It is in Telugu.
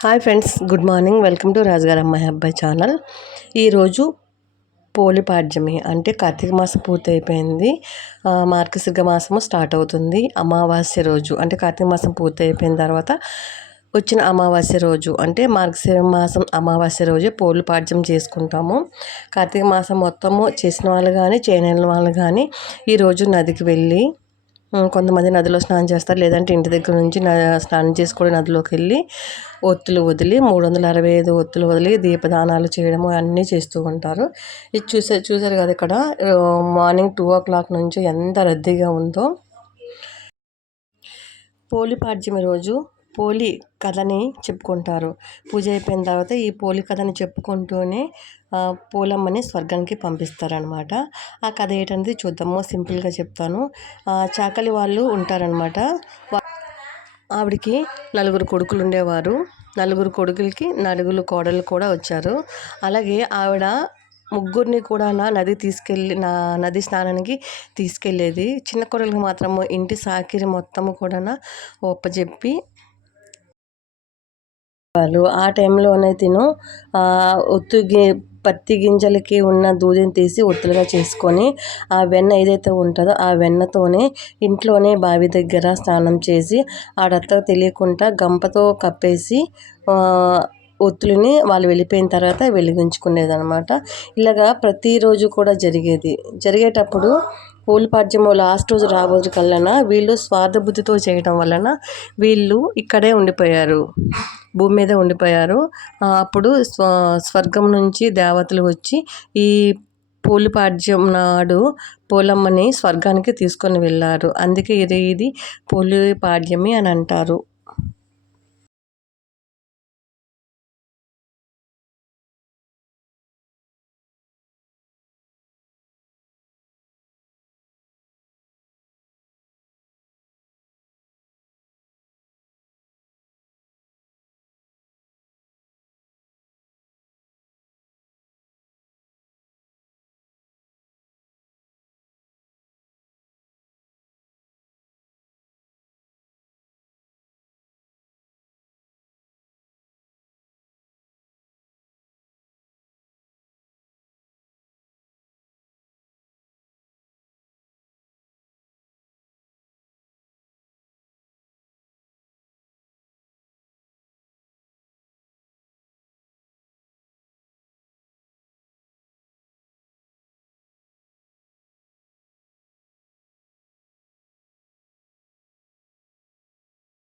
Hi friends good morning. Welcome to రాజుగారి అమ్మాయి అబ్బాయి ఛానల్. ఈరోజు పోలిపాడ్యమి అంటే కార్తీక మాసం పూర్తి అయిపోయింది ఆ, మార్గశిర్గ మాసము స్టార్ట్ అవుతుంది. అమావాస్య రోజు అంటే కార్తీక మాసం పూర్తి అయిపోయిన తర్వాత వచ్చిన అమావాస్య రోజు అంటే మార్గశిర మాసం అమావాస్య రోజు పోలు పాడ్యం చేసుకుంటాము. కార్తీక మాసం మొత్తము చేసిన వాళ్ళు కానీ చేయని వాళ్ళు కానీ ఈరోజు నదికి వెళ్ళి కొంతమంది నదిలో స్నానం చేస్తారు. లేదంటే ఇంటి దగ్గర నుంచి న- స్నానం చేసుకొని నదిలోకి వెళ్ళి ఒత్తులు వదిలి మూడు వందల అరవై ఐదు ఒత్తులు వదిలి దీపదానాలు చేయడము అన్నీ చేస్తూ ఉంటారు. ఇది చూసే చూసారు కదా ఇక్కడ మార్నింగ్ టూ ఓ క్లాక్ నుంచి ఎంత రద్దీగా ఉందో. పోలి పాడ్యమి రోజు పోలి కథని చెప్పుకుంటారు. పూజ అయిపోయిన తర్వాత ఈ పోలి కథని చెప్పుకుంటూనే పోలమ్మని స్వర్గానికి పంపిస్తారనమాట. ఆ కథ ఏంటనేది చూద్దాము. సింపుల్గా చెప్తాను. చాకలి వాళ్ళు ఉంటారనమాట. ఆవిడికి నలుగురు కొడుకులు ఉండేవారు. నలుగురు కొడుకులకి నలుగురు కోడలు కూడా వచ్చారు. అలాగే ఆవిడ ముగ్గురిని కూడా నా నది తీసుకెళ్ళి నా నది స్నానానికి తీసుకెళ్ళేది. చిన్న కొడలకు మాత్రము ఇంటి సాకిరి మొత్తము కూడా ఒప్పజెప్పి వాళ్ళు ఆ టైంలోనే తిను. ఆ, పత్తి గింజలకి ఉన్న దూదిని తీసి ఒత్తులుగా చేసుకొని ఆ వెన్న ఏదైతే ఉంటుందో ఆ వెన్నతోనే ఇంట్లోనే బావి దగ్గర స్నానం చేసి ఆడత్త తెలియకుండా గంపతో కప్పేసి ఒత్తులని వాళ్ళు వెళ్ళిపోయిన తర్వాత వెలిగించుకునేది అనమాట ఇలాగా ప్రతిరోజు కూడా జరిగేది. జరిగేటప్పుడు పూలపాడ్యము లాస్ట్ రోజు రాబోజు కల్లన వీళ్ళు స్వార్థబుద్ధితో చేయడం వలన వీళ్ళు ఇక్కడే ఉండిపోయారు. భూమి మీద ఉండిపోయారు. అప్పుడు స్వ స్వర్గం నుంచి దేవతలు వచ్చి ఈ పూలిపాడ్యం నాడు పోలమ్మని స్వర్గానికి తీసుకొని వెళ్ళారు. అందుకే ఇది ఇది పూలిపాడ్యమి అని అంటారు.